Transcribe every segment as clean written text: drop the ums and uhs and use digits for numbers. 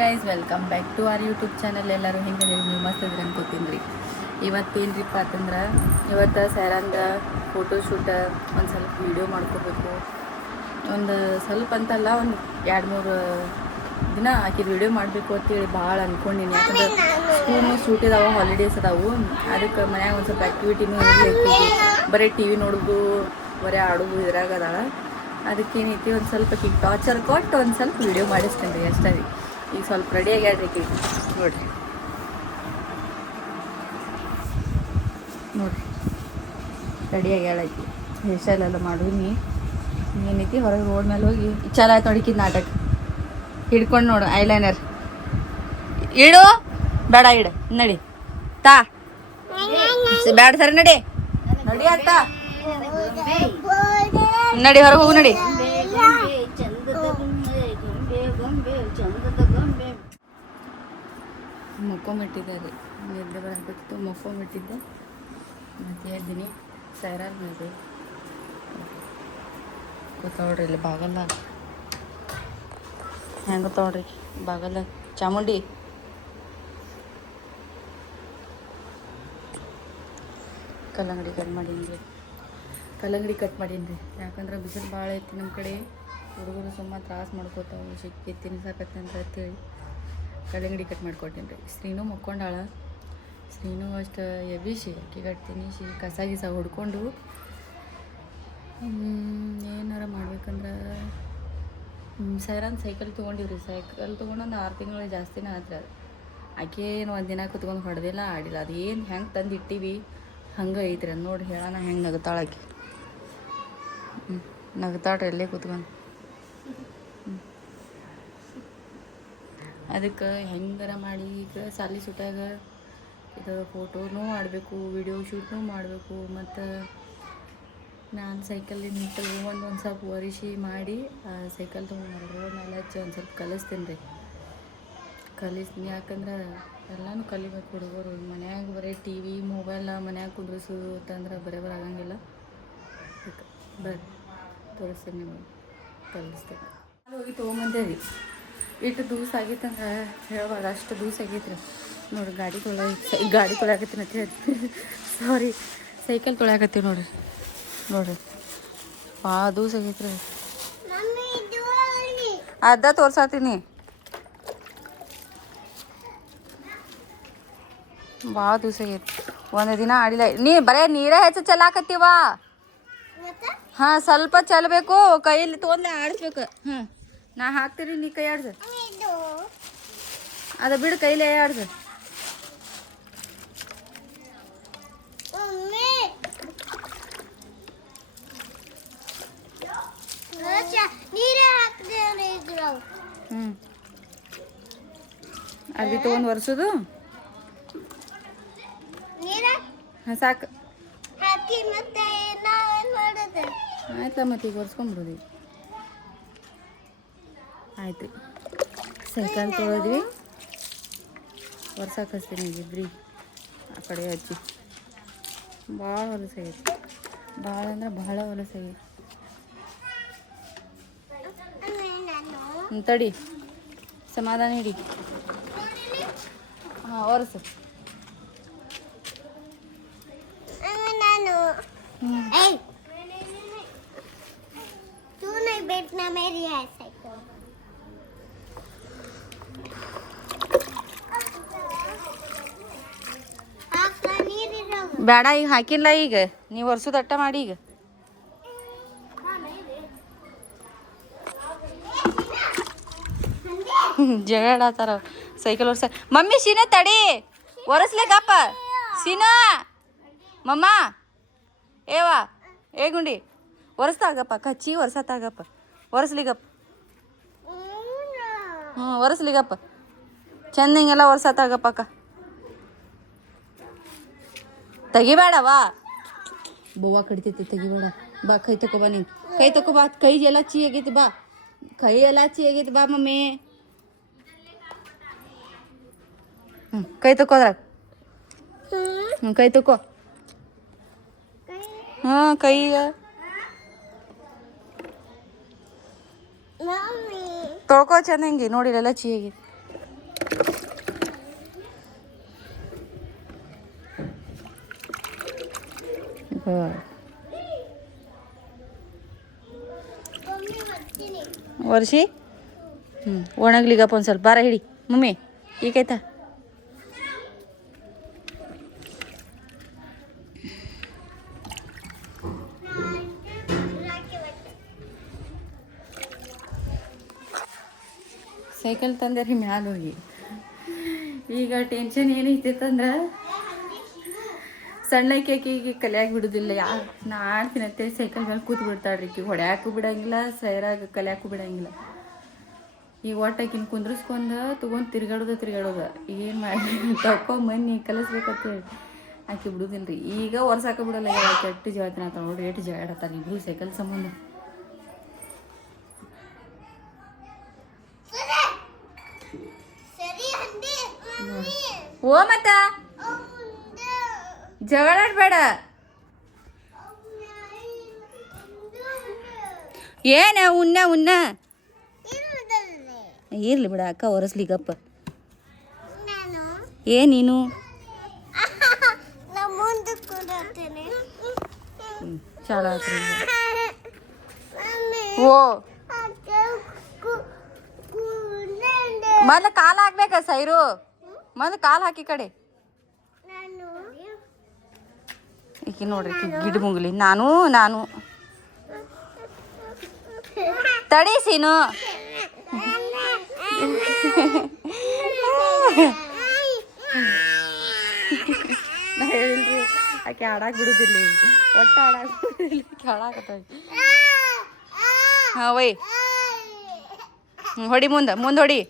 Guys welcome back to our YouTube channel. ಎಲ್ಲರೂ ಹೆಂಗಂದ್ರೆ ನೀವು ಮಸ್ತ್ ಇದ್ರಿ ಅನ್ಕೋತೀನಿ ರೀ. ಇವತ್ತೇನ್ರಿಪ್ಪ ಅಂತಂದ್ರೆ ಇವತ್ತು ಸ್ಯಾರಂದ ಫೋಟೋಶೂಟ್ ಒಂದು ಸ್ವಲ್ಪ ವೀಡಿಯೋ ಮಾಡ್ಕೋಬೇಕು. ಒಂದು ಸ್ವಲ್ಪ ಅಂತಲ್ಲ, ಒಂದು 2-3 ದಿನ ಆಕಿದ ವೀಡಿಯೋ ಮಾಡಬೇಕು ಅಂತೇಳಿ ಭಾಳ ಅಂದ್ಕೊಂಡಿನಿ. ಯಾಕಂದ್ರೆ ಸ್ಕೂಲ್ನು ಶೂಟ್ ಇದಾವೆ, ಹಾಲಿಡೇಸ್ ಅದಾವು. ಅದಕ್ಕೆ ಮನ್ಯಾಗ ಒಂದು ಸ್ವಲ್ಪ ಆ್ಯಕ್ಟಿವಿಟಿನೂ ಇರಲಿಕ್ಕೆ, ಬರೀ ಟಿ ವಿ ನೋಡೋದು ಬರೀ ಆಡೋದು ಇದ್ರಾಗ ಅದಾಳ. ಅದಕ್ಕೇನೈತಿ ಒಂದು ಸ್ವಲ್ಪ ಈಗ ಟಾರ್ಚರ್ ಕೊಟ್ಟು ಒಂದು ಸ್ವಲ್ಪ ವೀಡಿಯೋ ಮಾಡಿಸ್ತೇನೆ ರೀ ಅಷ್ಟೇ ರೀ. ಈಗ ಸ್ವಲ್ಪ ರೆಡಿ ಆಗ್ಯಾಡ್ರಿ ನೋಡ್ರಿ ರೆಡಿ ಆಗ್ಯಾಳಕಿ. ಹೇರ್ ಸ್ಟೈಲ್ ಎಲ್ಲ ಮಾಡಿದ್ನಿ. ಏನೈತಿ ಹೊರಗೆ ರೋಡ್ ಮೇಲೆ ಹೋಗಿ ಚಲ ಆಯ್ತು ನೋಡಿಕಿದ್ ನಾಟಕ ಹಿಡ್ಕೊಂಡು ನೋಡು. ಐಲೈನರ್ ಇಡು ಬೇಡ, ಇಡು ನಡಿ ತಾ ಬೇಡ ಸರಿ ನಡಿ ನಡಿ ಅತ್ತ ನಡಿ ಹೊರಗೆ ಹೋಗು ನಡಿ. ಮೊಕ್ಕೊಂಬಿಟ್ಟಿದ್ದೆ ರೀ, ನಿದ್ದೆ ಬರಕತ್ತಿತ್ತು. ಮೊಕ್ಕೊಂಬಿಟ್ಟಿದ್ದೆ ಮತ್ತು ಹೇಳ್ತೀನಿ ಸೈರಾಲ್ ಮೇಲೆ ಗೊತ್ತವ್ರಿ. ಇಲ್ಲಿ ಬಾಗಲ್ಲ ಹೆಂಗೆ ಗೊತ್ತವ್ರಿ, ಬಾಗಲ್ಲ ಚಾಮುಂಡಿ ಕಲ್ಲಂಗಡಿ ಕಟ್ ಮಾಡೀನಿ ರೀ. ಯಾಕಂದ್ರೆ ಬಿಸಿಲು ಭಾಳ ಐತಿ ನಮ್ಮ ಕಡೆ. ಹುಡುಗರು ಸುಮ್ಮ ತ್ರಾಸು ಮಾಡ್ಕೋತಾವೆ, ಸಿಕ್ಕಿ ತಿನ್ಸಾಕತ್ತೆ ಅಂತೇಳಿ ಕಲ್ಲಂಗಡಿ ಕಟ್ ಮಾಡ್ಕೊಟ್ಟೀನಿ ರೀ. ಶ್ರೀನೂ ಮಕ್ಕೊಂಡಾಳ. ಶ್ರೀನೂ ಅಷ್ಟು ಎಬ್ಬಿಸಿ ಅಕ್ಕಿಗಟ್ಟು ತಿನ್ನಿಸಿ ಕಸ ಹೊಡ್ಕೊಂಡು ಏನಾರ ಮಾಡ್ಬೇಕಂದ್ರೆ ಸೈರಾನ್ ಸೈಕಲ್ ತೊಗೊಂಡಿವ್ರಿ. ಸೈಕಲ್ ತೊಗೊಂಡು ಒಂದು 6 ತಿಂಗಳು ಜಾಸ್ತಿನೇ ಆದ್ರೆ ಅದು. ಆಕೆ ಏನು ಒಂದು ದಿನ ಕುತ್ಕೊಂಡು ಹೊಡೆದಿಲ್ಲ, ಆಡಿಲ್ಲ. ಅದು ಏನು ಹೆಂಗೆ ತಂದು ಇಟ್ಟಿವಿ ಹಂಗೆ ಐತ್ರಿ. ಅದು ನೋಡಿ ಹೇಳೋಣ ಹೆಂಗೆ ನಗ್ತಾಳಾಕಿ. ನಗ್ತಾಳ್ರಿ ಎಲ್ಲೇ ಕುತ್ಕೊಂಡು. ಅದಕ್ಕೆ ಹೆಂಗಾರ ಮಾಡಿ ಈಗ ಸಾಲಿ ಸುಟ್ಟಾಗ ಇದು ಫೋಟೋನೂ ಮಾಡಬೇಕು, ವಿಡಿಯೋ ಶೂಟ್ನೂ ಮಾಡಬೇಕು. ಮತ್ತು ನಾನು ಸೈಕಲಿನ ತೊಗೊಂಡು ಒಂದು ಸ್ವಲ್ಪ ಒರಿಸಿ ಮಾಡಿ ಸೈಕಲ್ ತೊಗೊಂಡು ರೋಡ್ ಮೇಲೆ ಹಚ್ಚಿ ಒಂದು ಸ್ವಲ್ಪ ಕಲಿಸ್ತೀನಿ ರೀ. ಕಲಿಸ್ತೀನಿ ಯಾಕಂದ್ರೆ ಎಲ್ಲನೂ ಕಲಿಬೇಕು ಹುಡುಗರು. ಮನ್ಯಾಗ ಬರೀ ಟಿ ವಿ ಮೊಬೈಲ ಮನ್ಯಾಗ ಕುಂದ್ರಿಸೋದು ಅಂತಂದ್ರೆ ಬರೋಬ್ಬರ ಆಗಂಗಿಲ್ಲ. ಅದಕ್ಕೆ ಬರ್ರಿ ತೋರಿಸ್ತೀನಿ ನಿಮಗೆ, ಕಲಿಸ್ತೇನೆ. ಅಲ್ಲಿ ಹೋಗಿ ತೊಗೊಂಬಂದೆ ರೀ. ಇಷ್ಟು ದೂಸ ಆಗೈತಂದ್ರೆ ಹೇಳ್ಬಾರ್ದು, ಅಷ್ಟು ದೂಸ ಆಗೈತೆ ರೀ. ನೋಡಿ ಗಾಡಿ ತೊಳ್ಯಾಕತ್ತೀನಿ ಅಂತ ಹೇಳ್ತೀನಿ, ಸಾರಿ ಸೈಕಲ್ ತೊಳ್ಯಾಕತ್ತೀವಿ ನೋಡ್ರಿ ಭಾಳ ದೂಸ ಆಗೈತೆ ರೀ. ಅದ ತೋರ್ಸಾತೀನಿ, ಭಾಳ ದೂಸ ಆಗೈತಿ. ಒಂದು ದಿನ ಆಡಿಲ್ಲ. ನೀ ಬರೇ ನೀರೇ ಹೆಚ್ಚು ಚಲಾಕತ್ತೀವ. ಹಾಂ ಸ್ವಲ್ಪ ಚಲಬೇಕು, ಕೈಯಲ್ಲಿ ತೊಗೊಂಡ್ಲೆ ಆಡಿಸ್ಬೇಕು. ನಾ ಹಾಕ್ತೀರಿ, ನೀ ಕೈ ಆಡ್ಸು. ಅದ ಬಿಡು, ಕೈಲೇ ಆಡ್ಸು. ಅಲ್ಲಿ ತೊಗೊಂಡು ಒರೆಸೋದು. ಹಾಂ ಸಾಕು ಆಯ್ತಾ. ಮತ್ತೆ ಈಗ ಒರೆಸ್ಕೊಂಬಿಡೋದು. ಈಗ ಆಯ್ತು ರೀ, ಸೈಕಲ್ ತೊಳೆದ್ವಿ. ಒರ್ಸಕ್ಕೆ ಹಚ್ತೀನಿ ಈಗ ಇಬ್ರಿ ಆ ಕಡೆ ಹಚ್ಚಿ. ಭಾಳ ಹೊಲಸಾಗೈತಿ, ಭಾಳ ಅಂದ್ರೆ ಭಾಳ ಹೊಲಸಾಗೈತಿ. ತಡಿ, ಸಮಾಧಾನ ಹಿಡಿ. ಹಾಂ ಒರೆಸು. ಬೇಡ, ಈಗ ಹಾಕಿಲ್ಲ. ಈಗ ನೀವು ಒರ್ಸೋದು ಅಟ್ಟ ಮಾಡಿ. ಈಗ ಜಗಳ ಆತಾರ ಸೈಕಲ್ ಒರ್ಸ. ಮಮ್ಮಿ ಶೀನ ತಡಿ, ಒರೆಸ್ಲಿಕ್ಕಪ್ಪ ಸೀನ. ಮಮ್ಮ ಏವಾ ಏ ಗುಂಡಿ ಒರೆಸ್ತಾಗಪ್ಪ, ಕಚ್ಚಿ ಒರೆಸತ್ತಾಗಪ್ಪ, ಒರೆಸ್ಲಿಗಪ್ಪ. ಒರೆಸ್ಲಿಗಪ್ಪ, ಚಂದ ಹಿಂಗೆಲ್ಲ ಒರೆಸತ್ತಾಗಪ್ಪ. ಅಕ್ಕ ತೆಗಿಬೇಡವಾ, ಬೋವಾ ಕಡಿತೈತಿ, ತೆಗಿಬೇಡ. ಬಾ ಕೈ ತಗೋಬಾ, ನೀನು ಕೈ ತಗೋಬಾ. ಕೈ ಎಲ್ಲ ಚೀ ಆಗೈತಿ, ಬಾ. ಕೈ ಎಲ್ಲ ಚೀ ಆಗೈತಿ, ಬಾ ಮಮ್ಮಿ. ಕೈ ತಗೋದ್ರಾಗ. ಕೈ ತಗೋ. ಹಾಂ ಕೈ ತೊಳ್ಕೊ ಚೆನ್ನಾಗಿ. ನೋಡಿ ಎಲ್ಲ ಚೀ ಆಗೈತಿ. ವರ್ಷಿ ಒಣಗ್ಲಿಗಪ್ಪ ಒಂದು ಸ್ವಲ್ಪ ಬಾರ ಹಿಡಿ ಮಮ್ಮಿ ಈಗಾಯ್ತಾ. ಸೈಕಲ್ ತಂದೆ ಮ್ಯಾಲ ಹೋಗಿ ಈಗ ಟೆನ್ಷನ್ ಏನೈತಂದ್ರೆ ಸಣ್ಣಕ್ಕೆ ಈಗ ಕಲಿಯಾಗಿ ಬಿಡೋದಿಲ್ಲ. ನಾ ಆಡ್ತೀನಿ ಅಂತೇಳಿ ಸೈಕಲ್ ಮೇಲೆ ಕೂತ್ ಬಿಡ್ತಾಳ್ರಿ. ಈಗ ಹೊಡ್ಯಾಕು ಬಿಡಂಗಿಲ್ಲ, ಸೈರಾಗ ಕಲಿಯಾಕು ಬಿಡಂಗಿಲ್ಲ. ಈಗ ಒಟ್ಟಾಕಿನ ಕುಂದ್ರಿಸ್ಕೊಂಡು ತೊಗೊಂಡು ತಿರ್ಗಾಡೋದು ಏನು ಮಾಡಿ ತಗೊಂಬನ್ನಿ ಕಲಿಸ್ಬೇಕಂತೇಳಿ ಆಕೆ ಬಿಡೋದಿಲ್ಲ ರೀ. ಈಗ ವರ್ಷಾಕ ಬಿಡಲ್ಲ. ಕೆಟ್ಟು ಜವಾಬ್ದಾರಿ ಆತ ನೋಡ್ರಿ, ಎಷ್ಟು ಜಗಾಡತ್ತಾರ ಇಬ್ರು ಸೈಕಲ್ ಸಂಬಂಧ. ಓ ಮತ್ತ ಜಗಳಾಡ್ಬೇಡ. ಏನ ಉನ್ನ ಇರ್ಲಿ ಬಿಡ, ಅಕ್ಕ ಒರೆಸ್ಲಿಗಪ್ಪ. ನೀನು ಚಾಳ ಓ ಮೊದ್ಲು ಕಾಲು ಹಾಕ್ಬೇಕ ಸೈರು, ಮೊದ್ಲು ಕಾಲು ಹಾಕಿ ಕಡೆ ಈಕಿ ನೋಡ್ರಿ ಗಿಡ ಮುಗ್ಲಿ. ನಾನು ತಡಿ ಸೀನು. ನಾ ಹೇಳಿಲ್ರಿ ಆಕೆ ಆಡಾಕ್ ಬಿಡುದಿಲ್ಲ, ಒಟ್ಟು ಆಡಾಕ್ ಬಿಡುದಿಲ್ಲ, ಆಡಾಕತ್ತ. ಹಾಂ ಒಯ್ ಹೊಡಿ, ಮುಂದೆ ಹೊಡಿ.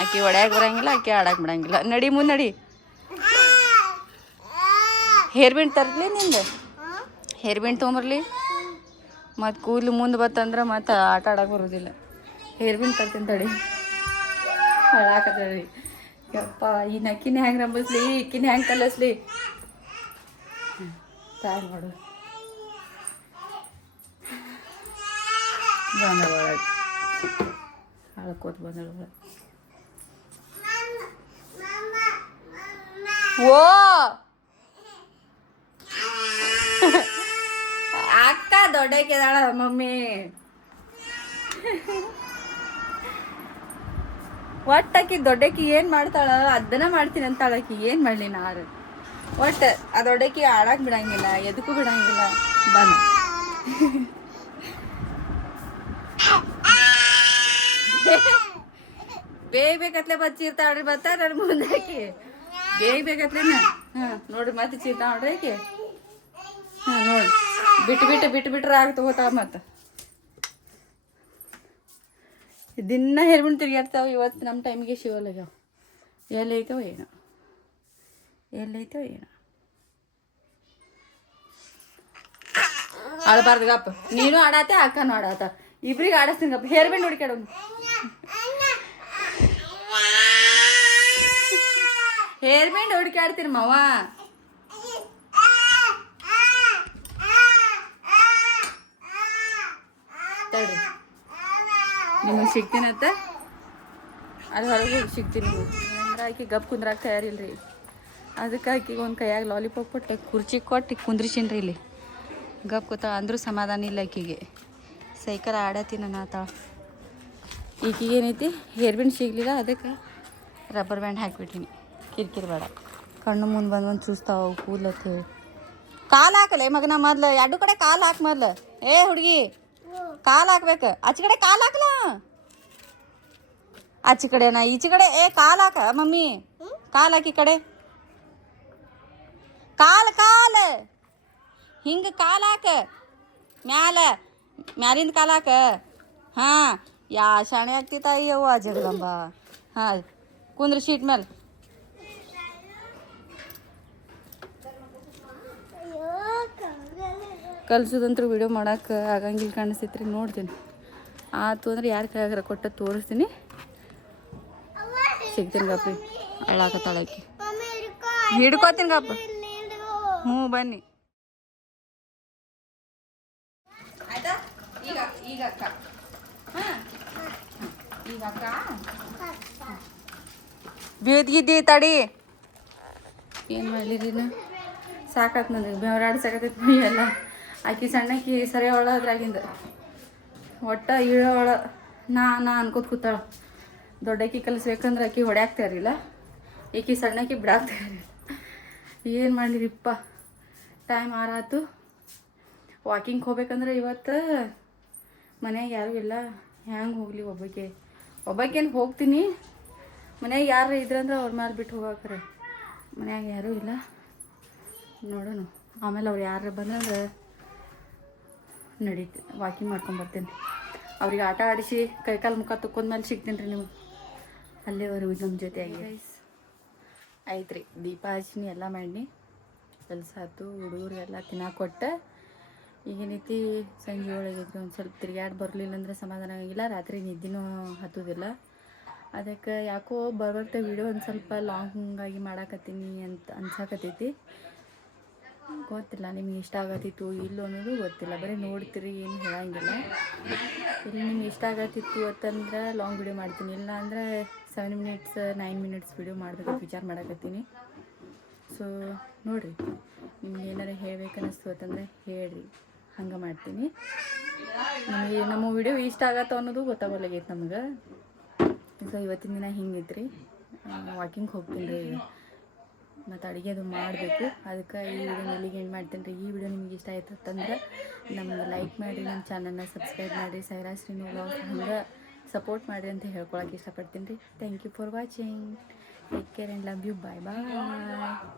ಆಕೆ ಹೊಡ್ಯಾಕ ಬರಂಗಿಲ್ಲ, ಆಕೆ ಆಡಾಕ್ ಬಿಡಂಗಿಲ್ಲ. ನಡಿ ಮುಂದೆ ನಡಿ. ಹೇರ್ ಬಿಂಡ್ ತರ್ಲಿ ನಿಂದು, ಹೇರ್ ಬಿಂಡ್ ತೊಗೊಂಬರ್ಲಿ. ಮತ್ತು ಕೂದಲು ಮುಂದೆ ಬತ್ತಂದ್ರೆ ಮತ್ತು ಆಟ ಆಡಕ್ಕೆ ಬರೋದಿಲ್ಲ. ಹೇರ್ ಬಿಂಡ್ ತರ್ತೀನಿ ತಡಿ. ಹಾಳಾಕತ್ತಳ್ರಿ ಯಪ್ಪ. ಈ ನಕ್ಕಿನ ಹೆಂಗೆ ರಂಬಿಸ್ಲಿ, ಇಕ್ಕಿನ ಹೆಂಗೆ ಕಲಿಸ್ಲಿ. ತಾಯಿ ಮಾಡು ಬಂದಳ ಒಳಗೆ, ಹಾಳಕೋತ ಬಂದಳ ಒಳಗೆ. ಓ ಅಕ್ಕ ದೊಡ್ಡಕ್ಕೆದಾಳ ಮಮ್ಮಿ. ಒಟ್ಟಾಕಿ ದೊಡ್ಡಕ್ಕಿ ಏನು ಮಾಡ್ತಾಳ ಅದನ್ನ ಮಾಡ್ತೀನಿ ಅಂತಾಳಕಿ. ಏನು ಮಾಡಲಿ ನಾರು. ಒಟ್ಟು ಆ ದೊಡ್ಡಕ್ಕಿ ಆಡಕ್ಕೆ ಬಿಡಂಗಿಲ್ಲ, ಎದಕ್ಕೂ ಬಿಡಂಗಿಲ್ಲ. ಬಂದ ಬೇಕತ್ಲೆ ಬಚ್ಚಿರ್ತಾಳ್ರಿ. ಬರ್ತಾರ ಮುಂದಾಕಿ ಬೇಕತ್ಲೆನ. ಹಾಂ ನೋಡ್ರಿ ಮತ್ತೆ ಚೀರ್ತಾಳ ನೋಡ್ರಿ ಆಕೆ. ಹಾಂ ನೋಡಿ ಬಿಟ್ಟು ಆಗ ತಗೋತಾವ. ಮತ್ತು ದಿನ ಹೇಳ್ಬಿಟ್ಟು ತಿರ್ಗಾಡ್ತಾವ. ಇವತ್ತು ನಮ್ಮ ಟೈಮಿಗೆ ಶಿವಲ್ಲಾಗ್ಯಾವ. ಎಲ್ಲೈತೋ ಏನೋ. ಆಡಬಾರ್ದು ಗಪ್ಪ. ನೀನು ಆಡಾತೆ, ಅಕ್ಕನೂ ಆಡಾತ. ಇಬ್ರಿಗೆ ಆಡಸ್ತೀನಿ ಗಪ್ಪ. ಹೇರ್ ಬ್ಯಾಂಡ್ ಹುಡುಕಾಡೋದು. ಹೇರ್ ಬ್ಯಾಂಡ್ ಹುಡುಕಾಡ್ತೀನಿ ಮಾವ. ತಡ್ರಿ ನಿಮಗೆ ಸಿಗ್ತೀನತ್ತ. ಅಲ್ಲಿ ಹೊರಗೆ ಸಿಗ್ತೀನಿ ಅಂದ್ರೆ ಆಕೆ ಗಪ್ ಕುಂದ್ರಾಕ ತಯಾರಿಲ್ರಿ. ಅದಕ್ಕೆ ಆಕೆಗೆ ಒಂದು ಕೈಯಾಗ ಲಾಲಿಪಾಪ್ ಕೊಟ್ಟು ಕುರ್ಚಿ ಕೊಟ್ಟು ಕುಂದ್ರಿಸಿನ್ರಿ ಇಲ್ಲಿ. ಗಪ್ ಕೂತಾಳ. ಅಂದರೂ ಸಮಾಧಾನ ಇಲ್ಲ ಆಕೆಗೆ. ಸೈಕಲ್ ಆಡತ್ತೀನಿ ಆತಾಳ. ಈಕೆಗೆ ಏನೈತಿ, ಹೇರ್ ಬ್ಯಾಂಡ್ ಸಿಗಲಿಲ್ಲ, ಅದಕ್ಕೆ ರಬ್ಬರ್ ಬ್ಯಾಂಡ್ ಹಾಕಿಬಿಟ್ಟಿನಿ. ಕಿರಿಕಿರಿ ಬೇಡ. ಕಣ್ಣು ಮುಂದೆ ಬಂದು ಚೂಸ್ತಾವ ಕೂದ್ಲತ್ತ ಹೇಳಿ. ಕಾಲು ಹಾಕಲ್ಲ ಮಗನ. ಮೊದ್ಲು ಎರಡು ಕಡೆ ಕಾಲು ಹಾಕಿ ಮೊದ್ಲು. ಏ ಹುಡುಗಿ ಕಾಲು ಹಾಕ್ಬೇಕು. ಆಚೆ ಕಡೆ ಕಾಲು ಹಾಕಲ್ಲ. ಆಚೆ ಕಡೆನಾ ಈಚೆ ಕಡೆ. ಕಾಲು ಹಾಕ ಮಮ್ಮಿ. ಕಾಲು ಹಾಕಿ ಕಡೆ. ಕಾಲು ಹಿಂಗೆ ಕಾಲು ಹಾಕ. ಮ್ಯಾಲಿಂದ ಕಾಲು ಹಾಕ. ಹಾಂ ಶಾಣೆ ಆಗ್ತಿತ್ತ ಅಯ್ಯವ್ವ ಜಗದಂಬ. ಹಾಂ ಕುಂದ್ರ ಶೀಟ್ ಮೇಲೆ. ಕಲ್ಸೋದಂತೂ ವಿಡಿಯೋ ಮಾಡೋಕೆ ಆಗಂಗಿಲ್ಲ ಕಾಣಿಸ್ತೈತ್ರಿ. ನೋಡ್ತೀನಿ ಆತು ಅಂದ್ರೆ ಯಾರು ಕೈಯಾಗಾರ ಕೊಟ್ಟು ತೋರಿಸ್ತೀನಿ. ಸಿಗ್ತೀನಿ ಗಪ್ರಿ. ಅಳಾಕತ್ತಾಳಕಿ. ಹಿಡ್ಕೋತೀನಿ ಗಪ್ಪ. ಹ್ಞೂ ಬನ್ನಿ ಆಯ್ತಾ. ಈಗ ಅಕ್ಕ ಹಾಂ ಬೀಳ್ದಿದ್ದಿ ತಡಿ ಏನು ಮಾಡಲಿರಿ ನಾ ಸಾಕಾತ್ ನನಗೆ ಬೆವರಾಡ್ಸಕತ್ತೈತಿ ಮೈ ಎಲ್ಲ ಆಕಿ ಸಣ್ಣಕಿ ಸರಿ ಅವಳ ಅದ್ರಾಗಿಂದ ಒಟ್ಟ ಇಳೋಳ ನಾ ಅನ್ಕೋತ ಕೂತಾಳ ದೊಡ್ಡಕಿ ಕಲಿಸ್ಬೇಕಂದ್ರೆ ಆಕಿ ಹೊಡ್ಯಾಕ್ತಾರಿಲ್ಲ ಈಕಿ ಸಣ್ಣಕಿ ಬಿಡಾಕ್ತಾರಿಲ್ಲ ಏನು ಮಾಡಲಿರಿಪ್ಪ ಟೈಮ್ ಆರಾತು ವಾಕಿಂಗ್ ಹೋಗ್ಬೇಕಂದ್ರೆ ಇವತ್ತು ಮನ್ಯಾಗ ಯಾರೂ ಇಲ್ಲ ಹ್ಯಾಂಗೆ ಹೋಗಲಿ ಒಬ್ಬಾಕೇನು ಹೋಗ್ತೀನಿ ಮನ್ಯಾಗ ಯಾರು ಇದ್ರಂದ್ರೆ ಅವ್ರ ಮೇಲೆ ಬಿಟ್ಟು ಹೋಗಾಕ್ರೆ ಮನ್ಯಾಗ ಯಾರೂ ಇಲ್ಲ ನೋಡೋಣ ಆಮೇಲೆ ಅವ್ರು ಯಾರು ಬಂದ್ರೆ ನಡೀತಿ ವಾಕಿಂಗ್ ಮಾಡ್ಕೊಂಬರ್ತೀನಿ ಅವ್ರಿಗೆ ಆಟ ಆಡಿಸಿ ಕೈಕಾಲು ಮುಖ ತುಕ್ಕೊಂಡ್ಮೇಲೆ ಸಿಗ್ತೀನಿ ರೀ ನೀವು ಅಲ್ಲೇವರೆಗೂ ನಮ್ಮ ಜೊತೆ ಆಗಿ ಆಯ್ತು ರೀ ದೀಪ ಹಚ್ಚಿನಿ ಎಲ್ಲ ಮಾಡಿ ಕೆಲಸ ಆಯ್ತು ಹುಡುಗರು ಎಲ್ಲ ತಿನ್ನಕ್ಕೆ ಕೊಟ್ಟೆ ಈಗೇನೈತಿ ಸಂಜೆ ಒಳಗಿದ್ರೆ ಒಂದು ಸ್ವಲ್ಪ ತಿರುಗಾಡಿ ಬರಲಿಲ್ಲ ಅಂದ್ರೆ ಸಮಾಧಾನ ಆಗಿಲ್ಲ ರಾತ್ರಿ ನಿದ್ದೆನೂ ಹತ್ತೋದಿಲ್ಲ ಅದಕ್ಕೆ ಯಾಕೋ ಬರ್ಬರ್ತಾ ವೀಡಿಯೋ ಒಂದು ಸ್ವಲ್ಪ ಲಾಂಗಾಗಿ ಮಾಡಾಕತ್ತೀನಿ ಅಂತ ಅನ್ಸಾಕತ್ತೈತಿ ಗೊತ್ತಿಲ್ಲ ನಿಮ್ಗೆ ಇಷ್ಟ ಆಗತ್ತಿತ್ತು ಇಲ್ಲೋ ಅನ್ನೋದು ಗೊತ್ತಿಲ್ಲ ಬರೀ ನೋಡ್ತೀರಿ ಏನು ಹೇಳಂಗಿಲ್ಲ ಇಲ್ಲಿ ನಿಮ್ಗೆ ಇಷ್ಟ ಆಗತ್ತಿತ್ತು ಅಂತಂದ್ರೆ ಲಾಂಗ್ ವೀಡಿಯೋ ಮಾಡ್ತೀನಿ ಇಲ್ಲ ಅಂದರೆ 7 ಮಿನಿಟ್ಸ್ 9 ಮಿನಿಟ್ಸ್ ವೀಡಿಯೋ ಮಾಡಬೇಕಂತ ವಿಚಾರ ಮಾಡಕತ್ತೀನಿ ಸೊ ನೋಡಿರಿ ನಿಮ್ಗೆ ಏನಾರು ಹೇಳ್ಬೇಕನ್ನಿಸ್ತು ಅಂತಂದರೆ ಹೇಳ್ರಿ ಹಂಗೆ ಮಾಡ್ತೀನಿ ನಮಗೆ ನಮ್ಮ ವಿಡಿಯೋ ಇಷ್ಟ ಆಗತ್ತೋ ಅನ್ನೋದು ಗೊತ್ತಾಗಲಾಗೈತೆ ನಮ್ಗೆ ಸೊ ಇವತ್ತಿನ ದಿನ ಹಿಂಗಿತ್ತು ರೀ ವಾಕಿಂಗ್ ಹೋಗ್ತೀನಿ ರೀ ಮತ್ತು ಅಡುಗೆ ಅದು ಮಾಡಬೇಕು ಅದಕ್ಕೆ ಈ ವಿಡಿಯೋ ಇಲ್ಲಿಗೆ ಏನು ಮಾಡ್ತೀನಿ ರೀ ಈ ವಿಡಿಯೋ ನಿಮ್ಗೆ ಇಷ್ಟ ಆಯ್ತು ಅಂತಂದ್ರೆ ನಮ್ಗೆ ಲೈಕ್ ಮಾಡಿರಿ ನಮ್ಮ ಚಾನಲ್ನ ಸಬ್ಸ್ಕ್ರೈಬ್ ಮಾಡಿರಿ ಸೈರಾ ಶ್ರೀನು ವ್ಲಾಗ್ಸ್ ಹಂಗೆ ಸಪೋರ್ಟ್ ಮಾಡಿರಿ ಅಂತ ಹೇಳ್ಕೊಳಕ್ಕೆ ಇಷ್ಟಪಡ್ತೀನಿ ರೀ thank you for watching take care and love you bye bye